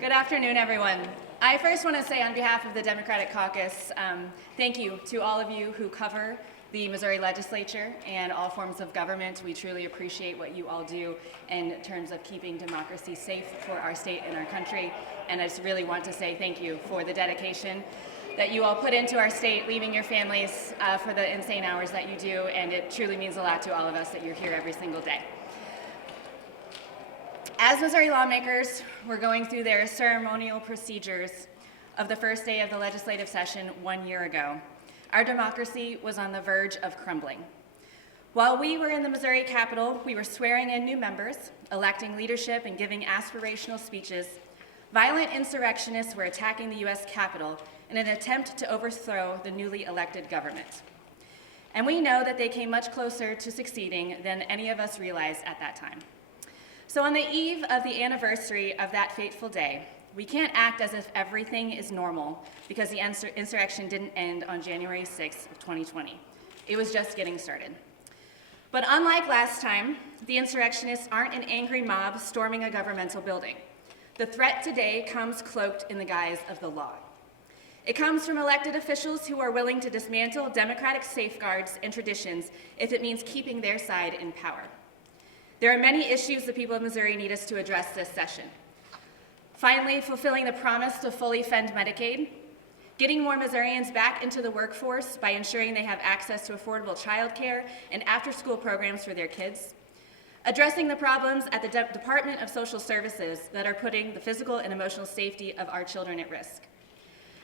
Good afternoon, everyone. I first want to say on behalf of the Democratic Caucus, thank you to all of you who cover the Missouri legislature and all forms of government. We truly appreciate what you all do in terms of keeping democracy safe for our state and our country. And I just really want to say thank you for the dedication that you all put into our state, leaving your families for the insane hours that you do. And it truly means a lot to all of us that you're here every single day. As Missouri lawmakers were going through their ceremonial procedures of the first day of the legislative session 1 year ago, our democracy was on the verge of crumbling. While we were in the Missouri Capitol, we were swearing in new members, electing leadership, and giving aspirational speeches. Violent insurrectionists were attacking the U.S. Capitol in an attempt to overthrow the newly elected government. And we know that they came much closer to succeeding than any of us realized at that time. So on the eve of the anniversary of that fateful day, we can't act as if everything is normal because the insurrection didn't end on January 6th of 2020. It was just getting started. But unlike last time, the insurrectionists aren't an angry mob storming a governmental building. The threat today comes cloaked in the guise of the law. It comes from elected officials who are willing to dismantle democratic safeguards and traditions if it means keeping their side in power. There are many issues the people of Missouri need us to address this session. Finally, fulfilling the promise to fully fund Medicaid, getting more Missourians back into the workforce by ensuring they have access to affordable childcare and after-school programs for their kids, addressing the problems at the Department of Social Services that are putting the physical and emotional safety of our children at risk,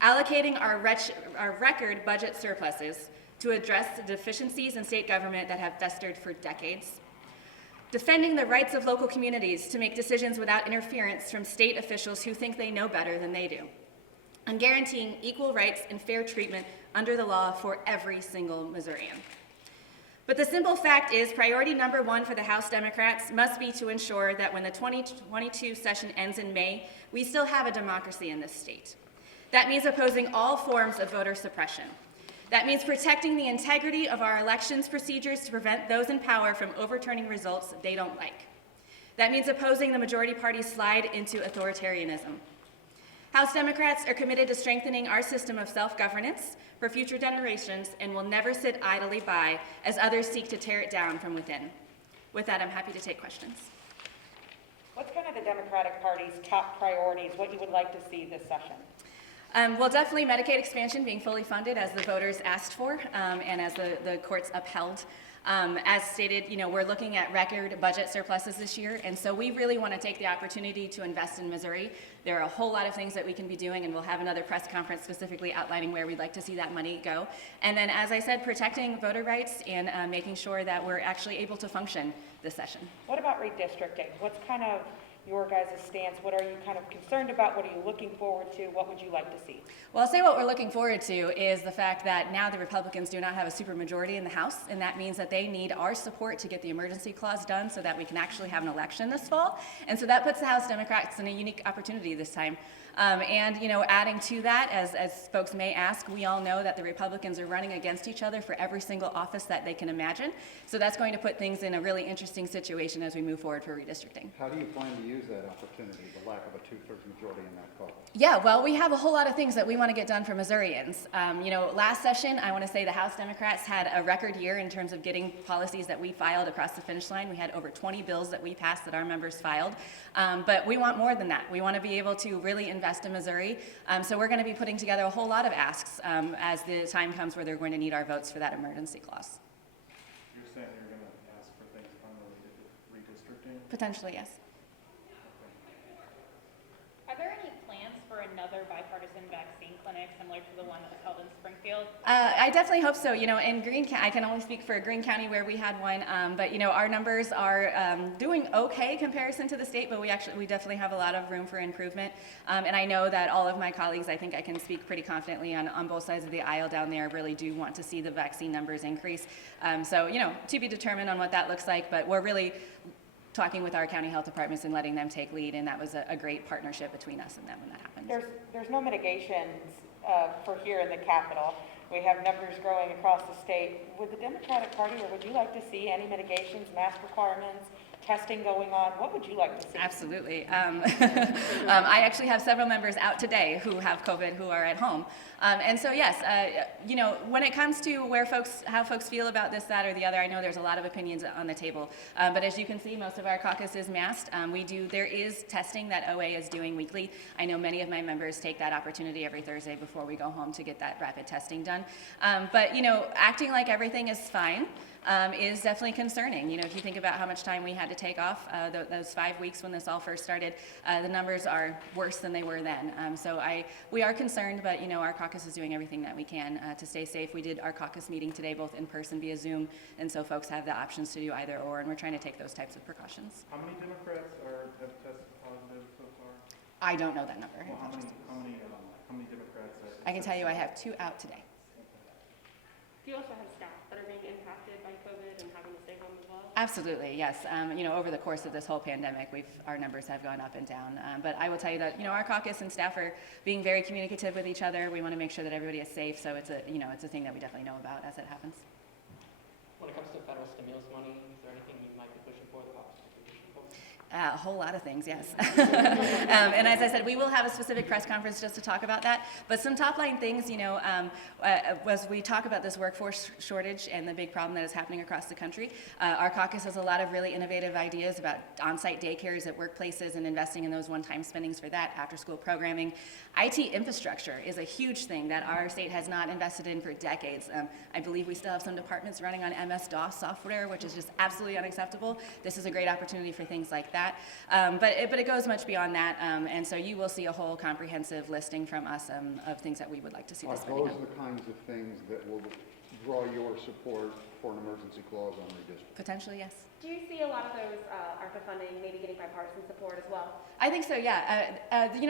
allocating our record budget surpluses to address the deficiencies in state government that have festered for decades, defending the rights of local communities to make decisions without interference from state officials who think they know better than they do, and guaranteeing equal rights and fair treatment under the law for every single Missourian. But the simple fact is, priority number one for the House Democrats must be to ensure that when the 2022 session ends in May, we still have a democracy in this state. That means opposing all forms of voter suppression. That means protecting the integrity of our elections procedures to prevent those in power from overturning results they don't like. That means opposing the majority party's slide into authoritarianism. House Democrats are committed to strengthening our system of self-governance for future generations and will never sit idly by as others seek to tear it down from within. With that, I'm happy to take questions. What's kind of the Democratic Party's top priorities, what you would like to see this session? Well, definitely Medicaid expansion being fully funded as the voters asked for and as the courts upheld. As stated, we're looking at record budget surpluses this year, and so we really want to take the opportunity to invest in Missouri. There are a whole lot of things that we can be doing, and we'll have another press conference specifically outlining where we'd like to see that money go. And then, as I said, protecting voter rights and making sure that we're actually able to function this session. What about redistricting? What's kind of your guys' stance? What are you kind of concerned about? What are you looking forward to? What would you like to see? Well, I'll say what we're looking forward to is the fact that now the Republicans do not have a supermajority in the House, and that means that they need our support to get the emergency clause done so that we can actually have an election this fall. And so that puts the House Democrats in a unique opportunity this time. Adding to that, as folks may ask, we all know that the Republicans are running against each other for every single office that they can imagine. So that's going to put things in a really interesting situation as we move forward for redistricting. How do you plan to use that opportunity, the lack of a two-thirds majority in that call? Yeah, well, we have a whole lot of things that we want to get done for Missourians. Last session, I want to say the House Democrats had a record year in terms of getting policies that we filed across the finish line. We had over 20 bills that we passed that our members filed. But we want more than that. We want to be able to really invest in Missouri. So we're going to be putting together a whole lot of asks as the time comes where they're going to need our votes for that emergency clause. You're saying you're going to ask for things unrelated to redistricting? Potentially, yes. Are there any plans for another bipartisan vaccine clinic similar to the one that was held in Springfield? I definitely hope so. In Greene County, I can only speak for Greene County where we had one, but our numbers are doing okay in comparison to the state, but we definitely have a lot of room for improvement. And I know that all of my colleagues, I think I can speak pretty confidently on both sides of the aisle down there, really do want to see the vaccine numbers increase. To be determined on what that looks like, but we're really talking with our county health departments and letting them take lead, and that was a great partnership between us and them when that happened. There's no mitigations for here in the Capitol. We have numbers growing across the state. Would the Democratic Party, or would you like to see any mitigations, mask requirements, testing going on. What would you like to see? Absolutely. I actually have several members out today who have COVID who are at home. And so yes, when it comes to how folks feel about this, that, or the other, I know there's a lot of opinions on the table. But as you can see, most of our caucus is masked. There is testing that OA is doing weekly. I know many of my members take that opportunity every Thursday before we go home to get that rapid testing done. But acting like everything is fine is definitely concerning. If you think about how much time we had to take off those 5 weeks when this all first started, the numbers are worse than they were then. We are concerned, but our caucus is doing everything that we can to stay safe. We did our caucus meeting today both in person via Zoom, and so folks have the options to do either or, and we're trying to take those types of precautions. How many Democrats have tested positive so far? I don't know that number. Well, how many Democrats are? I can tell you I have 2 out today. Do you also have staff that are being impacted by COVID and having to stay home as well? Absolutely, yes. Over the course of this whole pandemic, our numbers have gone up and down. But I will tell you that, our caucus and staff are being very communicative with each other. We want to make sure that everybody is safe, so it's a thing that we definitely know about as it happens. When it comes to federal stimulus money, is there anything you might be pushing for the caucus to be pushing for? A whole lot of things, yes. And as I said, we will have a specific press conference just to talk about that. But some top line things, as we talk about this workforce shortage and the big problem that is happening across the country, our caucus has a lot of really innovative ideas about on-site daycares at workplaces and investing in those one-time spendings for that, after-school programming. IT infrastructure is a huge thing that our state has not invested in for decades. I believe we still have some departments running on MS-DOS software, which is just absolutely unacceptable. This is a great opportunity for things like that. But it goes much beyond that, and so you will see a whole comprehensive listing from us of things that we would like to see Are this spending those on. the kinds of things that will draw your support for an emergency clause on redistricting? Potentially, yes. Do you see a lot of those ARPA funding maybe getting bipartisan support as well? I think so, yeah.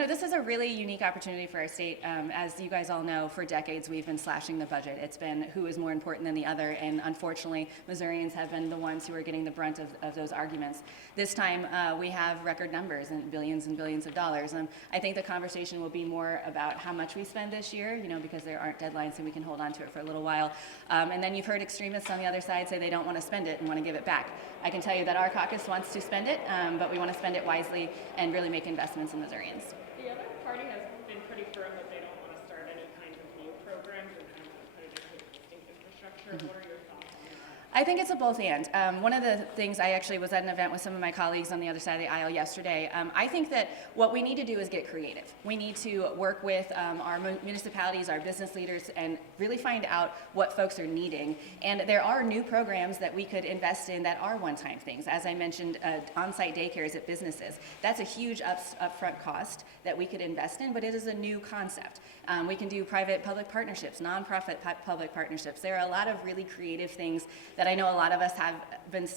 This is a really unique opportunity for our state. As you guys all know, for decades we've been slashing the budget. It's been who is more important than the other, and unfortunately, Missourians have been the ones who are getting the brunt of those arguments. This time, we have record numbers and billions of dollars. I think the conversation will be more about how much we spend this year, because there aren't deadlines and we can hold on to it for a little while. And then you've heard extremists on the other side say they don't want to spend it and want to give it back. I can tell you that our caucus wants to spend it, but we want to spend it wisely and really make investments in Missourians. The other party has been pretty firm that they don't want to start any kind of new programs and kind of put it into existing infrastructure. What are your thoughts on that? I think it's a both and. One of the things, I actually was at an event with some of my colleagues on the other side of the aisle yesterday. I think that what we need to do is get creative. We need to work with our municipalities, our business leaders, and really find out what folks are needing. And there are new programs that we could invest in that are one-time things. As I mentioned, on-site daycares at businesses. That's a huge upfront cost that we could invest in, but it is a new concept. We can do private-public partnerships, nonprofit public partnerships. There are a lot of really creative things that I know a lot of us have been,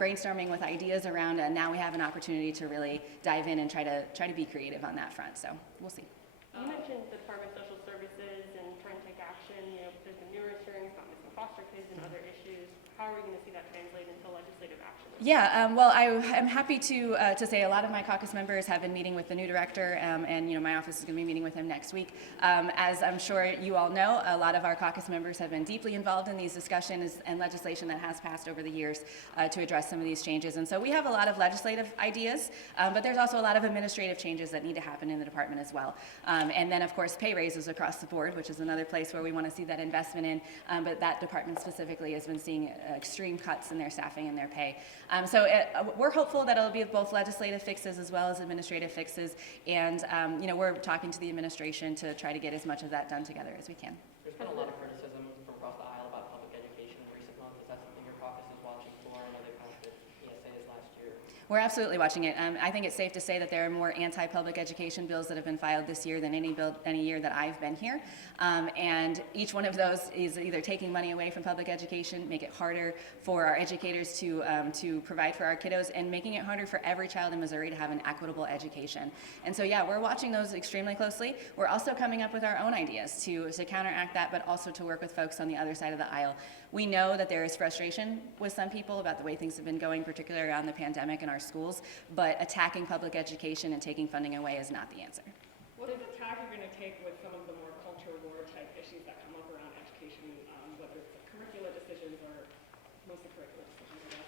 brainstorming with ideas around, and now we have an opportunity to really dive in and try to be creative on that front. So we'll see. You mentioned the Department of Social Services and trying to take action. There's been numerous hearings about missing foster kids and other issues. How are we going to see that translate into legislative action? Yeah, well, I am happy to say a lot of my caucus members have been meeting with the new director, and my office is going to be meeting with him next week. As I'm sure you all know, a lot of our caucus members have been deeply involved in these discussions and legislation that has passed over the years to address some of these changes. And so we have a lot of legislative ideas, but there's also a lot of administrative changes that need to happen in the department as well. And then, of course, pay raises across the board, which is another place where we want to see that investment in. But that department specifically has been seeing extreme cuts in their staffing and their pay. So we're hopeful that it'll be both legislative fixes as well as administrative fixes, and we're talking to the administration to try to get as much of that done together as we can. There's been a lot of criticism from across the aisle about public education in recent months. Is that something your caucus is watching for? I know they passed the ESAs last year. We're absolutely watching it. I think it's safe to say that there are more anti-public education bills that have been filed this year than any year that I've been here. And each one of those is either taking money away from public education, make it harder for our educators to provide for our kiddos, and making it harder for every child in Missouri to have an equitable education. And so, yeah, we're watching those extremely closely. We're also coming up with our own ideas to counteract that, but also to work with folks on the other side of the aisle. We know that there is frustration with some people about the way things have been going, particularly around the pandemic in our schools, but attacking public education and taking funding away is not the answer. What is the tack you're going to take with some of the more culture war type issues that come up around education, whether it's the curricula decisions or most of the curricula decisions, I guess?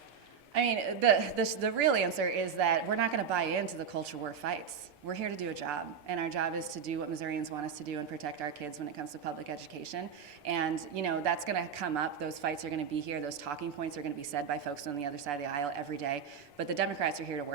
I mean, the real answer is that we're not going to buy into the culture war fights. We're here to do a job, and our job is to do what Missourians want us to do and protect our kids when it comes to public education. And, you know, that's going to come up. Those fights are going to be here. Those talking points are going to be said by folks on the other side of the aisle every day. But the Democrats are here to work.